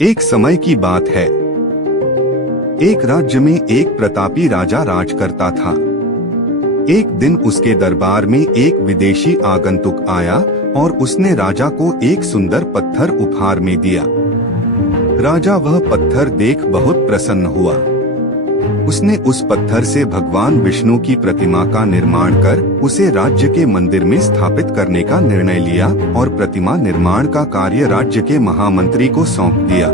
एक समय की बात है। एक राज्य में एक प्रतापी राजा राज करता था। एक दिन उसके दरबार में एक विदेशी आगंतुक आया और उसने राजा को एक सुंदर पत्थर उपहार में दिया। राजा वह पत्थर देख बहुत प्रसन्न हुआ। उसने उस पत्थर से भगवान विष्णु की प्रतिमा का निर्माण कर उसे राज्य के मंदिर में स्थापित करने का निर्णय लिया और प्रतिमा निर्माण का कार्य राज्य के महामंत्री को सौंप दिया।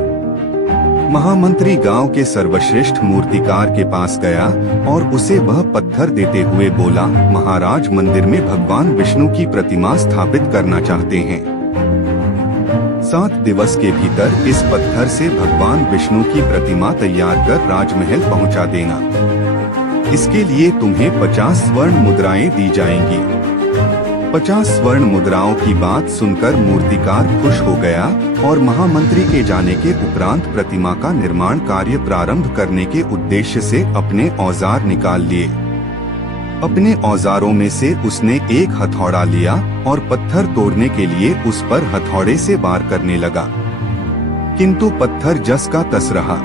महामंत्री गांव के सर्वश्रेष्ठ मूर्तिकार के पास गया और उसे वह पत्थर देते हुए बोला, महाराज मंदिर में भगवान विष्णु की प्रतिमा स्थापित करना चाहते हैं। 7 दिवस के भीतर इस पत्थर से भगवान विष्णु की प्रतिमा तैयार कर राजमहल पहुंचा देना। इसके लिए तुम्हें 50 स्वर्ण मुद्राएं दी जाएंगी। 50 स्वर्ण मुद्राओं की बात सुनकर मूर्तिकार खुश हो गया और महामंत्री के जाने के उपरांत प्रतिमा का निर्माण कार्य प्रारंभ करने के उद्देश्य से अपने औजार निकाल लिए। अपने औजारों में से उसने एक हथौड़ा लिया और पत्थर तोड़ने के लिए उस पर हथौड़े से वार करने लगा, किंतु पत्थर जस का तस रहा।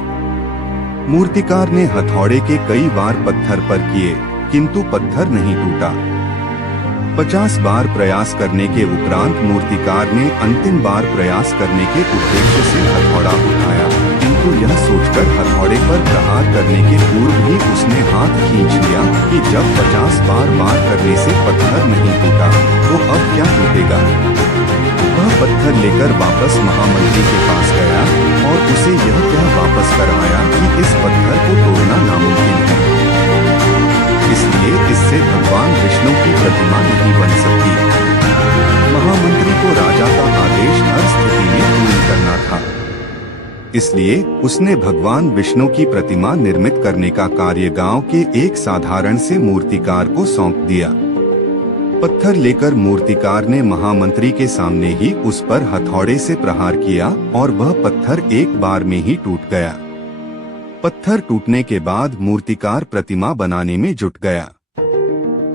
मूर्तिकार ने हथौड़े के कई वार पत्थर पर किए, किंतु पत्थर नहीं टूटा। 50 बार प्रयास करने के उपरांत मूर्तिकार ने अंतिम बार प्रयास करने के उद्देश्य से हथौड़ा उठाया, किंतु यह सोचकर हथौड़े पर प्रहार करने के पूर्व ही उसने हाथ खींच लिया कि जब 50 बार वार करने से पत्थर नहीं टूटा तो अब क्या टूटेगा। वह पत्थर लेकर वापस महामंत्री के पास गया और उसे यह कह वापस कर आया कि इस पत्थर को तोड़ना नामुमकिन है, इसलिए इससे भगवान विष्णु की प्रतिमा नहीं बन सकती। महामंत्री को राजा का आदेश हर स्थिति में पूर्ण करना था, इसलिए उसने भगवान विष्णु की प्रतिमा निर्मित करने का कार्य गांव के एक साधारण से मूर्तिकार को सौंप दिया। पत्थर लेकर मूर्तिकार ने महामंत्री के सामने ही उस पर हथौड़े से प्रहार किया और वह पत्थर एक बार में ही टूट गया। पत्थर टूटने के बाद मूर्तिकार प्रतिमा बनाने में जुट गया।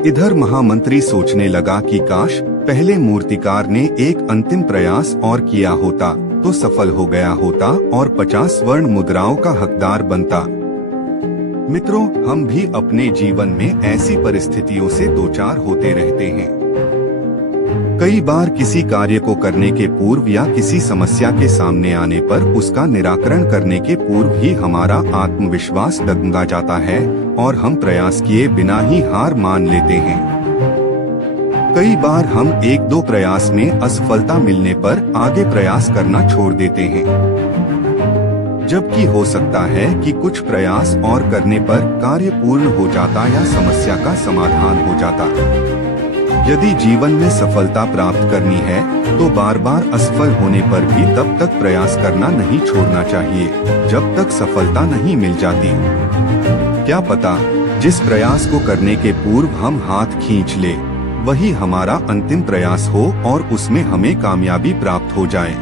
इधर महामंत्री सोचने लगा कि काश पहले मूर्तिकार ने एक अंतिम प्रयास और किया होता तो सफल हो गया होता और 50 स्वर्ण मुद्राओं का हकदार बनता। मित्रों, हम भी अपने जीवन में ऐसी परिस्थितियों से दो चार होते रहते हैं। कई बार किसी कार्य को करने के पूर्व या किसी समस्या के सामने आने पर उसका निराकरण करने के पूर्व ही हमारा आत्मविश्वास डगमगा जाता है और हम प्रयास किए बिना ही हार मान लेते हैं। कई बार हम 1-2 प्रयास में असफलता मिलने पर आगे प्रयास करना छोड़ देते हैं, जबकि हो सकता है कि कुछ प्रयास और करने पर कार्य पूर्ण हो जाता या समस्या का समाधान हो जाता। यदि जीवन में सफलता प्राप्त करनी है तो बार बार असफल होने पर भी तब तक प्रयास करना नहीं छोड़ना चाहिए जब तक सफलता नहीं मिल जाती। क्या पता जिस प्रयास को करने के पूर्व हम हाथ खींच ले वही हमारा अंतिम प्रयास हो और उसमें हमें कामयाबी प्राप्त हो जाए।